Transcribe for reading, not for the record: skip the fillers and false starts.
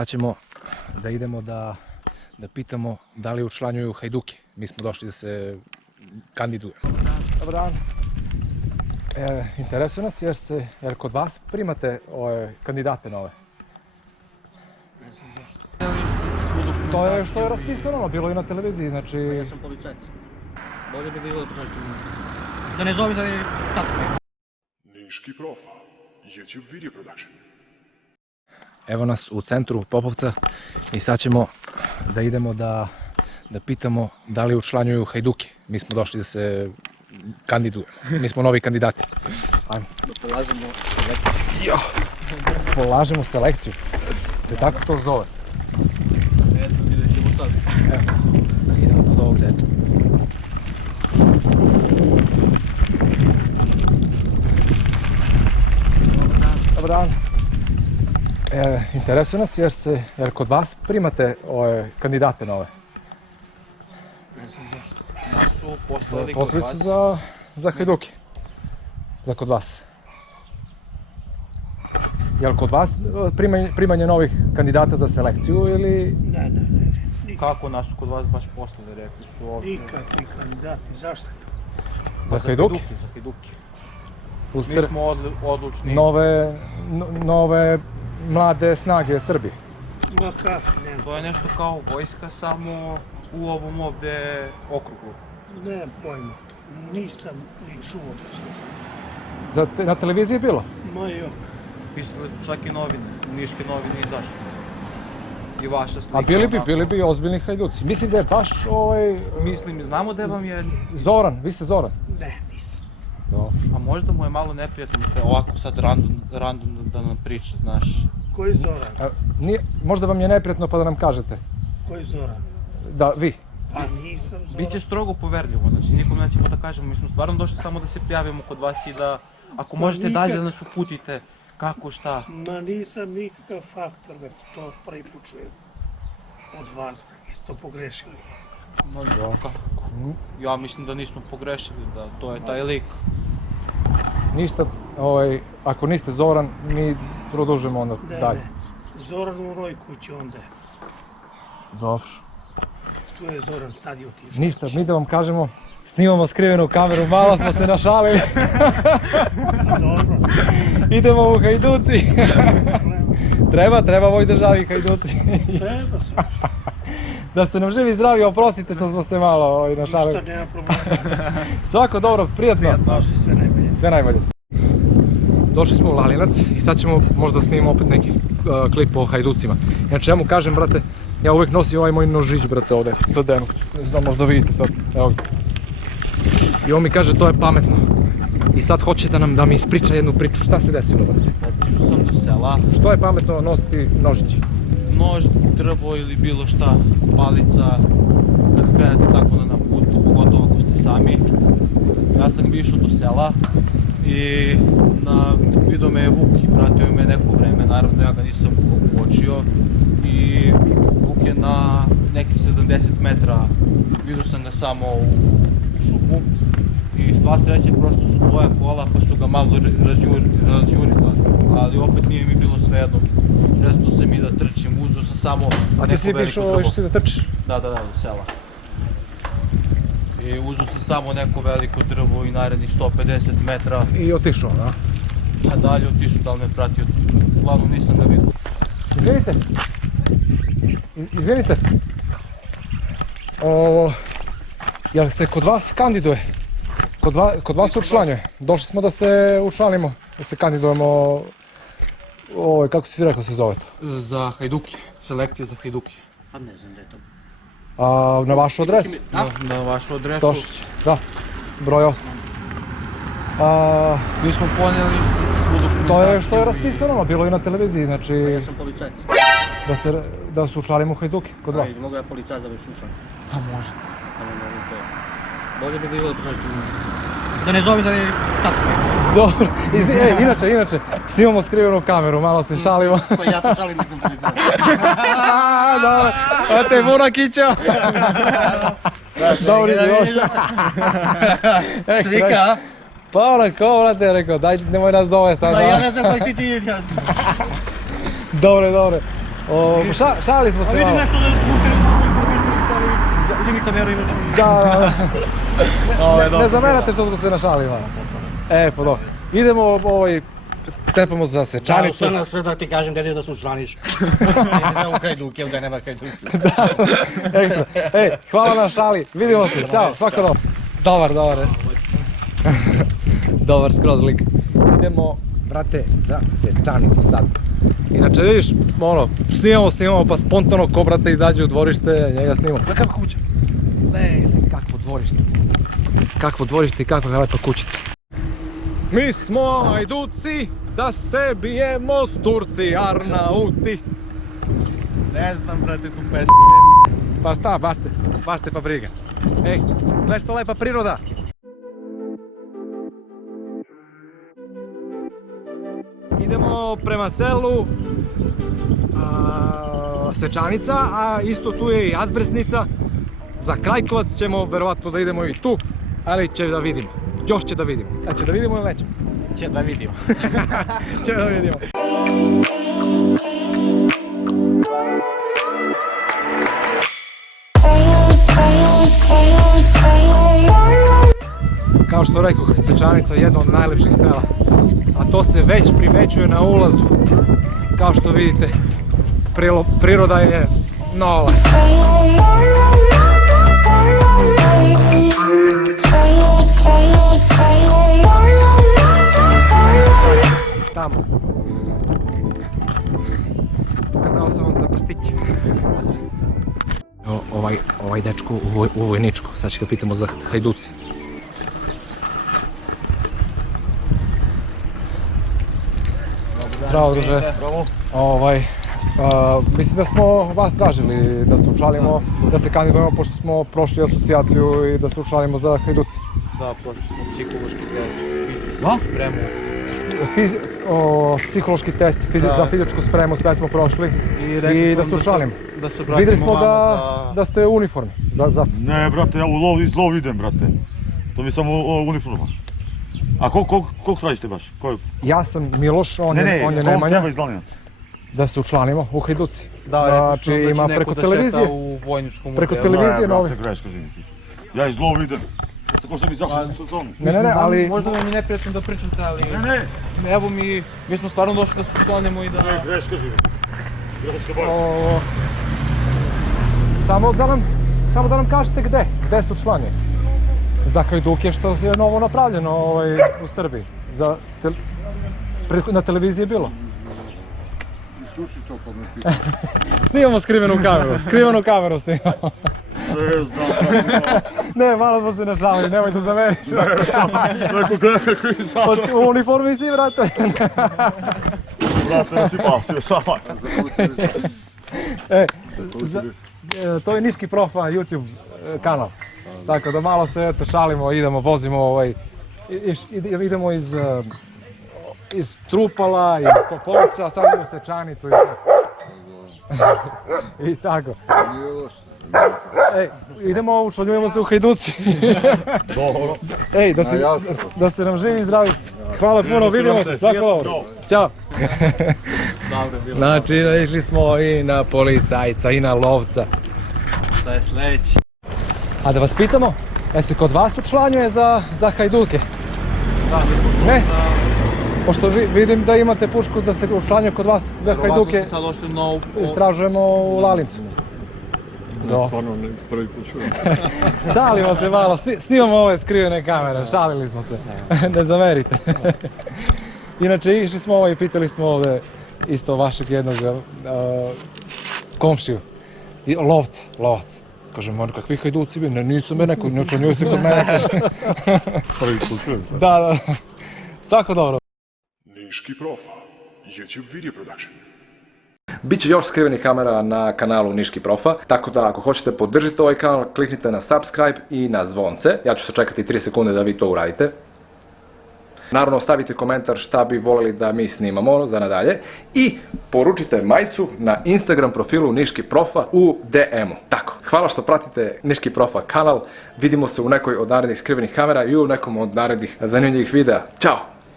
Sad ćemo da idemo da pitamo da li učlanjuju Hajduke. Mi smo došli da se kandidujemo. Dobar dan. Interesuje nas jer kod vas primate kandidate nove. Ne znam zašto. To je što je raspisano, bilo i na televiziji, znači... Ja sam policajac. Bolje bi bilo da pronađete u nas. Da ne zove da je tapno. Niški Profa, YouTube video production. Evo nas u centru Popovca i sad ćemo da idemo da pitamo da li učlanjuju Hajduke. Mi smo došli da se kandidujemo. Mi smo novi kandidati. Ajmo. Da polažemo selekciju. Polažemo selekciju. Se tako to zove? Eto, vidjet ćemo sad. Evo, idemo kod ovog deta. Dobar dan. Interesuje nas jer kod vas primate kandidate nove. Ne znam zašto. Nas su poslali kod Poslali vas. su za Hajduke. Za kod vas. Jel kod vas primanje novih kandidata za selekciju ili... Ne. Kako nas su kod vas baš poslali, rekli su ovdje. Nikakvi kandidati, zašto to? za Hajduke? Za Hajduke. U Mi smo odlučni. nove mlade snage Srbije. Ma kakvi, nema. To je nešto kao vojska, samo u ovom ovdje okrugu. Nemam pojma to. Nisam ni čuo do sada. Na televiziji je bilo? Ma jok. Pisali su čak i novine, niške novine i zašto. I vaša slika. A bili bi ozbiljni Hajduci. Mislim da je baš Mislim, znamo da vam je... Zoran, vi ste Zoran. Ne, nisam. A možda mu je malo neprijatno se ovako sad random da nam priča, znaš. Koji Zoran? Možda vam je neprijatno pa da nam kažete. Koji Zoran? Da, vi. Pa nisam Zoran. Biće strogo poverljivo, znači nikom nećemo da kažemo, mi smo stvarno došli samo da se prijavimo kod vas i da, ako možete dalje da nas uputite, kako, šta. Ma nisam nikakav faktor, to prvi put čujem. Od vas, vi ste to pogrešili. Kako? Ja mislim da nismo pogrešili, da to je taj lik. Ništa, ako niste Zoran, mi produžimo onda dalje. Ne. Zoran u Rojkući onda je. Dobro. Tu je Zoran, sad je otišao. Ništa, mi da vam kažemo, snimamo skrivenu kameru, malo smo se našalili. Dobro. Idemo u Hajduci. Treba ovoj državi Hajduci. Treba se. Da ste nam živi i zdravi, oprostite što smo se malo našalili. Ništa, nema problema. Svako dobro, prijatno. Baš i sve najbolje. Sve najbolje. Došli smo u Lalinac i sad ćemo možda snimimo opet neki klip o Hajducima. Inače ja mu kažem, brate, ja uvijek nosim ovaj moj nožić, brate, ovdje, sa Denu. Ne znam, možda vidite sad, evo ga. I on mi kaže, to je pametno. I sad hoće da mi ispriča jednu priču, šta se desilo, brate? Otišao sam do sela, Što je pametno nositi nožić? nož, drvo ili bilo šta, palica, kad krenete tako na put, pogotovo ako ste sami. Ja sam išao do sela i vidio me je Vuk i pratio me neko vreme, naravno ja ga nisam uočio i Vuk je na nekih 70 metra, vidio sam ga samo u šumu i sva sreća prošto su dvoja kola pa su ga malo razjurila, ali opet nije mi bilo svejedno. Prestao sam i da trčim, uzeo sam samo A ti si išao što da trčiš? Da, do sela. I uzeo sam samo neko veliko drvo i narednih 150 metra. I otišao, da? A dalje otišao, da li me pratio, uglavnom nisam ga vidio. Izvinite. Jel se kod vas kandiduje? Kod vas se učlanjuje? Došli smo da se učlanimo, da se kandidujemo, kako si rekao se zove to? Za Hajduke, selekcija za Hajduke. Pa ne znam da je to. Na vašu adresu? Na vašu adresu. Tošić, da, broj 8. Mi smo ponijeli svu dokumentaciju. To je što je raspisano, bilo i na televiziji, znači Ja sam policajac. da se učlanimo u Hajduke kod vas. Ajde, mogu ja policajac da bi slušao. Pa može. Bolje bi bilo da pronađete u nas. Da ne zove da je tapno. Dobro, inače, snimamo skrivenu kameru, malo se šalimo. Pa ja sam šalim, nisam policajac. Dobro, evo te Vunakića. Dobri. Slika? Pa ono, ko brate, rekao, daj, nemoj nas zove sad. Pa ja ne znam koji si ti. Dobre. Šalili smo A se vidim malo. nešto da zvuče, ali vidim i kameru imaš. Da. Ne dobro, zamerate što smo se našalili malo. Pa dobro. Idemo tepamo za sečanicu. Sve da ti kažem da se učlaniš. Ne u Hajduke, da nema Hajduci. Ekstra. Hvala na šali. Vidimo se. Ćao, svako dobro. Dobar. Dobar skroz lik. Idemo, brate, za sečanicu sad. Inače, vidiš, snimamo pa spontano ko, brate, izađe u dvorište, njega snimamo. Gledaj kakva kuća. Kakvo dvorište. Kakvo dvorište i kakva lepa kućica. Mi smo Hajduci, da se bijemo s Turci, Arnauti. Ne znam, brate, tu pesmu nema. Pa šta, baš te pa briga. Gledaj što lepa priroda. Idemo prema selu Sečanica, a isto tu je i Azbresnica. Za Krajkovac ćemo verovatno da idemo i tu, ali će da vidimo. Još će da vidimo. Će da vidimo ili nećemo? Će da vidimo. Će da vidimo. Kao što rekao, Sečanica je jedna od najlepših sela, a to se već primećuje na ulazu. Kao što vidite, priroda je nova. Tamo. Pokazao sam vam za prstić. Ovaj dečko u vojničku, sad će ga pitamo za Hajduci. Zdravo, druže. Mislim da smo vas tražili da se učlanimo, da se kandidujemo pošto smo prošli asocijaciju i da se učlanimo za Hajduci. Da, prošli smo psihološki test, Za? spremu. Psihološki test za fizičku spremu, sve smo prošli i da se učlanimo. Da se Vidjeli smo vama da ste u uniformi, zato. Ne, brate, ja iz lov idem, brate. To mi je samo uniforma. A koliko tražite baš? Ja sam Miloš, on je koliko Nemanja. treba iz Lalinac? Da se učlanimo u Hajduci. Znači ima preko televizije. U vojničkom Preko modelu. televizije. Ne, novi. brate, greška živim ti. Ja iz lov idem. Tako sam izašao u sezonu. Ne, ali... Možda vam je neprijatno da pričate, ali... Ne, Evo mi smo stvarno došli da se učlanimo i da... greška živim. Greška bar. Samo da nam kažete gde su učlanje. Za Hajduke što je novo napravljeno u Srbiji. Na televiziji je bilo. Isključi to pa me pita. Snimamo skrivenu kameru snimamo. Ne znam, Ne, malo smo se našalili, nemoj da zameriš. neko gleda kako je izašao. U uniformi si, brate. Brate, da si pasio sama. To je Niški Profa YouTube kanal. Tako da malo se šalimo, vozimo idemo iz Trupala, iz Topolca, a sad idemo u Sečanicu i tako. Idemo, učlanjujemo se u Hajduci. Dobro. Da ste nam živi i zdravi. Hvala puno, vidimo se, svako dobro. Ćao. Znači, išli smo i na policajca i na lovca. Šta je sledeći? A da vas pitamo, se kod vas učlanjuje za Hajduke? Da, Ne? Pošto vidim da imate pušku da se učlanjuje kod vas za Hajduke, sad došli na istražujemo u Lalincu. Stvarno prvi put čujem. Šalimo se malo, snimamo ove skrivene kamere, šalili smo se, ne zamerite. Inače, išli smo i pitali smo ovdje isto vašeg jednog komšiju, lovac. Kažem, on kakvi Hajduci bi, nisu me neko, ne učlanjuju se kod mene. Prvi put čujem. Da, svako dobro. Niški Profa, YouTube Video Production. Biće još skrivenih kamera na kanalu Niški Profa, tako da ako hoćete podržite ovaj kanal, kliknite na subscribe i na zvonce. Ja ću se čekati 3 sekunde da vi to uradite. Naravno, ostavite komentar šta bi voljeli da mi snimamo za nadalje i poručite majicu na Instagram profilu Niški Profa u DM-u. Tako, hvala što pratite Niški Profa kanal, vidimo se u nekoj od narednih skrivenih kamera i u nekom od narednih zanimljivih videa. Ćao!